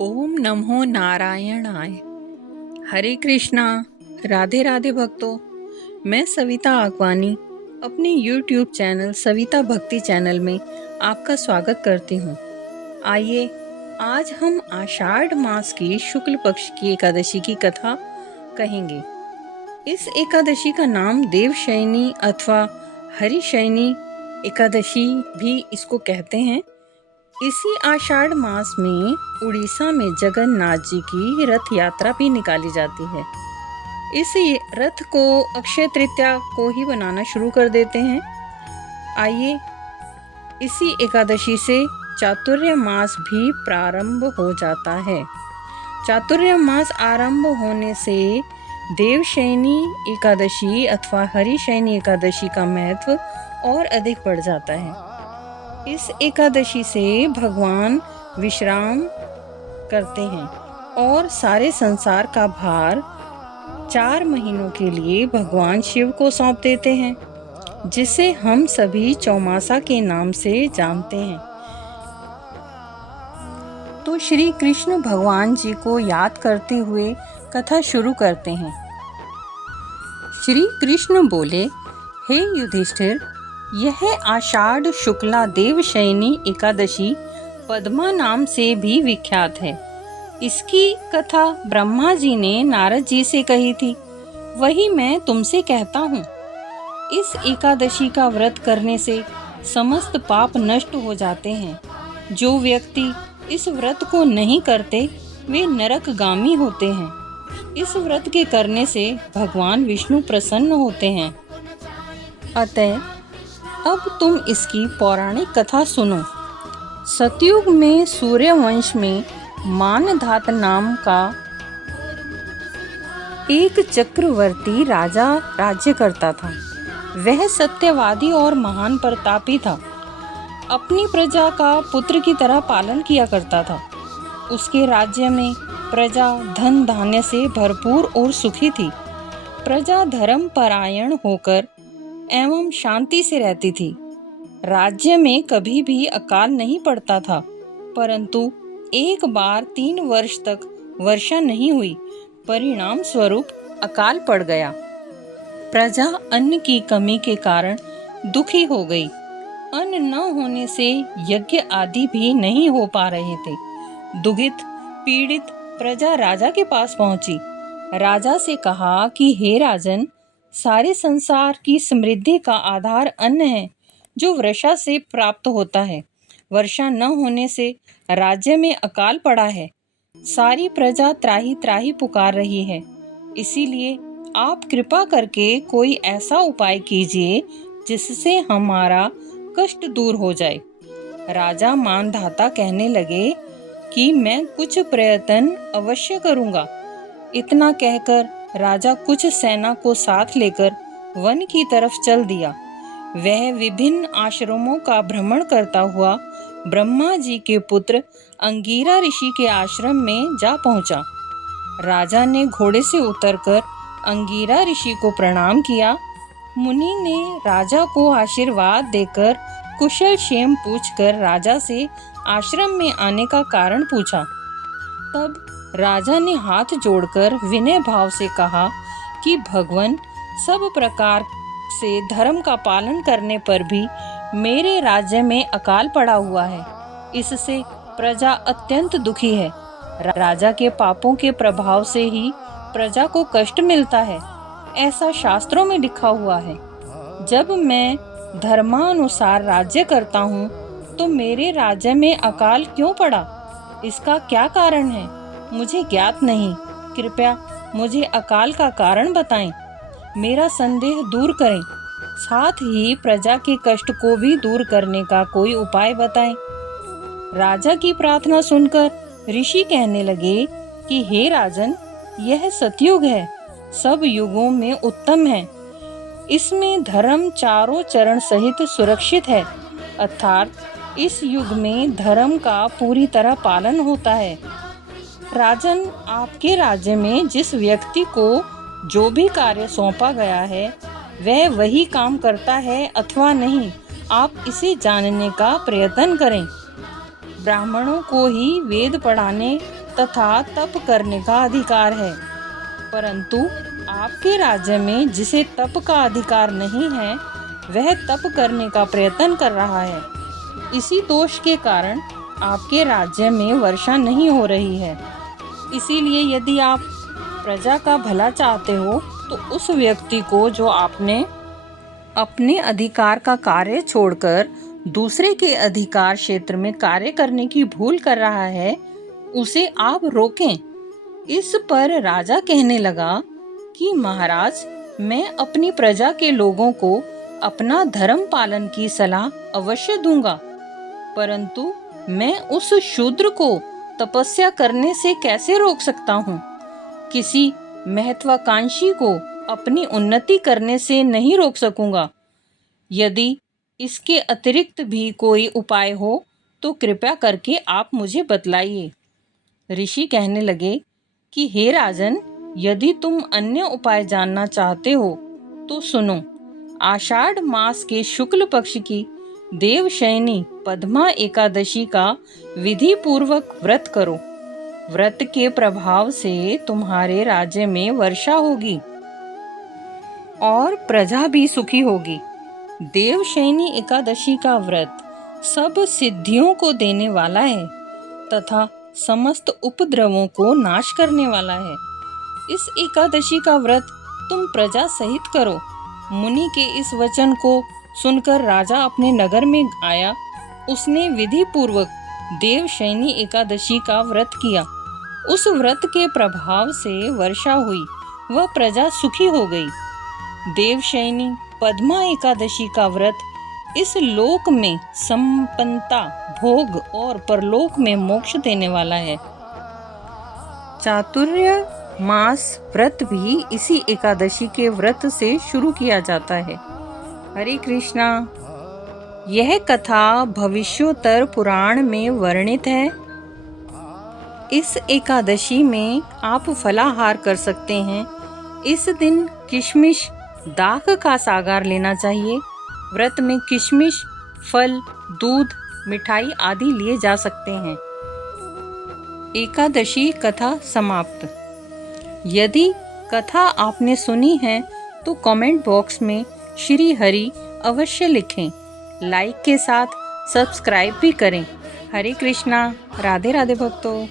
ओम नमो नारायणाय। हरे कृष्णा। राधे राधे भक्तों। मैं सविता आगवानी अपने YouTube चैनल सविता भक्ति चैनल में आपका स्वागत करती हूँ। आइए आज हम आषाढ़ मास की शुक्ल पक्ष की एकादशी की कथा कहेंगे। इस एकादशी का नाम देवशयनी अथवा हरिशयनी एकादशी भी इसको कहते हैं। इसी आषाढ़ मास में उड़ीसा में जगन्नाथ जी की रथ यात्रा भी निकाली जाती है। इस रथ को अक्षय तृतीया को ही बनाना शुरू कर देते हैं। आइए इसी एकादशी से चातुर्य मास भी प्रारंभ हो जाता है। चातुर्य मास आरंभ होने से देवशयनी एकादशी अथवा हरिशयनी एकादशी का महत्व और अधिक बढ़ जाता है। इस एकादशी से भगवान विश्राम करते हैं और सारे संसार का भार 4 महीनों के लिए भगवान शिव को सौंप देते हैं, जिसे हम सभी चौमासा के नाम से जानते हैं। तो श्री कृष्ण भगवान जी को याद करते हुए कथा शुरू करते हैं। श्री कृष्ण बोले, हे युधिष्ठिर, यह आषाढ़ शुक्ला देवशयनी एकादशी पद्मा नाम से भी विख्यात है। इसकी कथा ब्रह्मा जी ने नारद जी से कही थी, वही मैं तुमसे कहता हूँ। इस एकादशी का व्रत करने से समस्त पाप नष्ट हो जाते हैं। जो व्यक्ति इस व्रत को नहीं करते वे नरकगामी होते हैं। इस व्रत के करने से भगवान विष्णु प्रसन्न होते हैं। अतः अब तुम इसकी पौराणिक कथा सुनो। सतयुग में सूर्यवंश में मानधात नाम का एक चक्रवर्ती राजा राज्य करता था। वह सत्यवादी और महान प्रतापी था। अपनी प्रजा का पुत्र की तरह पालन किया करता था। उसके राज्य में प्रजा धन धान्य से भरपूर और सुखी थी। प्रजा धर्म परायण होकर एवं शांति से रहती थी। राज्य में कभी भी अकाल नहीं पड़ता था, परंतु एक बार 3 वर्ष तक वर्षा नहीं हुई। परिणाम स्वरूप अकाल पड़ गया। प्रजा अन्न की कमी के कारण दुखी हो गई। अन्न न होने से यज्ञ आदि भी नहीं हो पा रहे थे। दुखित पीड़ित प्रजा राजा के पास पहुंची। राजा से कहा कि हे राजन, सारे संसार की समृद्धि का आधार अन्न है, जो वर्षा से प्राप्त होता है। वर्षा न होने से राज्य में अकाल पड़ा है। सारी प्रजा त्राही त्राही पुकार रही है। इसीलिए आप कृपा करके कोई ऐसा उपाय कीजिए जिससे हमारा कष्ट दूर हो जाए। राजा मानधाता कहने लगे कि मैं कुछ प्रयत्न अवश्य करूंगा। इतना कहकर राजा कुछ सेना को साथ लेकर वन की तरफ चल दिया। वह विभिन्न आश्रमों का भ्रमण करता हुआ ब्रह्मा जी के पुत्र अंगिरा ऋषि के आश्रम में जा पहुंचा। राजा ने घोड़े से उतरकर अंगिरा ऋषि को प्रणाम किया। मुनि ने राजा को आशीर्वाद देकर कुशल क्षेम पूछकर राजा से आश्रम में आने का कारण पूछा। तब राजा ने हाथ जोड़कर विनय भाव से कहा कि भगवान, सब प्रकार से धर्म का पालन करने पर भी मेरे राज्य में अकाल पड़ा हुआ है। इससे प्रजा अत्यंत दुखी है। राजा के पापों के प्रभाव से ही प्रजा को कष्ट मिलता है, ऐसा शास्त्रों में लिखा हुआ है। जब मैं धर्मानुसार राज्य करता हूँ तो मेरे राज्य में अकाल क्यों पड़ा? इसका क्या कारण है? मुझे ज्ञात नहीं। कृपया मुझे अकाल का कारण बताएं। मेरा संदेह दूर करें। साथ ही प्रजा के कष्ट को भी दूर करने का कोई उपाय बताएं। राजा की प्रार्थना सुनकर ऋषि कहने लगे कि हे राजन, यह सतयुग है, सब युगों में उत्तम है। इसमें धर्म चारों चरण सहित सुरक्षित है, अर्थात इस युग में धर्म का पूरी तरह पालन होता है। राजन, आपके राज्य में जिस व्यक्ति को जो भी कार्य सौंपा गया है वह वही काम करता है अथवा नहीं, आप इसे जानने का प्रयत्न करें। ब्राह्मणों को ही वेद पढ़ाने तथा तप करने का अधिकार है, परंतु आपके राज्य में जिसे तप का अधिकार नहीं है वह तप करने का प्रयत्न कर रहा है। इसी दोष के कारण आपके राज्य में वर्षा नहीं हो रही है। इसीलिए यदि आप प्रजा का भला चाहते हो तो उस व्यक्ति को जो आपने अपने अधिकार का कार्य छोड़कर दूसरे के अधिकार क्षेत्र में कार्य करने की भूल कर रहा है, उसे आप रोकें। इस पर राजा कहने लगा कि महाराज, मैं अपनी प्रजा के लोगों को अपना धर्म पालन की सलाह अवश्य दूंगा, परंतु मैं उस शूद्र को तपस्या करने से कैसे रोक सकता हूँ? किसी महत्वाकांक्षी को अपनी उन्नति करने से नहीं रोक सकूंगा। यदि इसके अतिरिक्त भी कोई उपाय हो तो कृपया करके आप मुझे बतलाइए। ऋषि कहने लगे कि हे राजन, यदि तुम अन्य उपाय जानना चाहते हो तो सुनो। आषाढ़ मास के शुक्ल पक्ष की देवशयनी पद्मा एकादशी का विधि पूर्वक व्रत करो। व्रत के प्रभाव से तुम्हारे राज्य में वर्षा होगी और प्रजा भी सुखी होगी। देवशयनी एकादशी का व्रत सब सिद्धियों को देने वाला है तथा समस्त उपद्रवों को नाश करने वाला है। इस एकादशी का व्रत तुम प्रजा सहित करो। मुनि के इस वचन को सुनकर राजा अपने नगर में आया। उसने विधि पूर्वक देवशयनी एकादशी का व्रत किया। उस व्रत के प्रभाव से वर्षा हुई, वह प्रजा सुखी हो गई। देवशयनी पद्मा एकादशी का व्रत इस लोक में संपन्नता, भोग और परलोक में मोक्ष देने वाला है। चातुर्य मास व्रत भी इसी एकादशी के व्रत से शुरू किया जाता है। हरे कृष्णा। यह कथा भविष्योत्तर पुराण में वर्णित है। इस एकादशी में आप फलाहार कर सकते हैं। इस दिन किशमिश, दाख का सागार लेना चाहिए। व्रत में किशमिश, फल, दूध, मिठाई आदि लिए जा सकते हैं। एकादशी कथा समाप्त। यदि कथा आपने सुनी है तो कमेंट बॉक्स में श्री हरि अवश्य लिखें। लाइक के साथ सब्सक्राइब भी करें। हरे कृष्णा। राधे राधे भक्तों।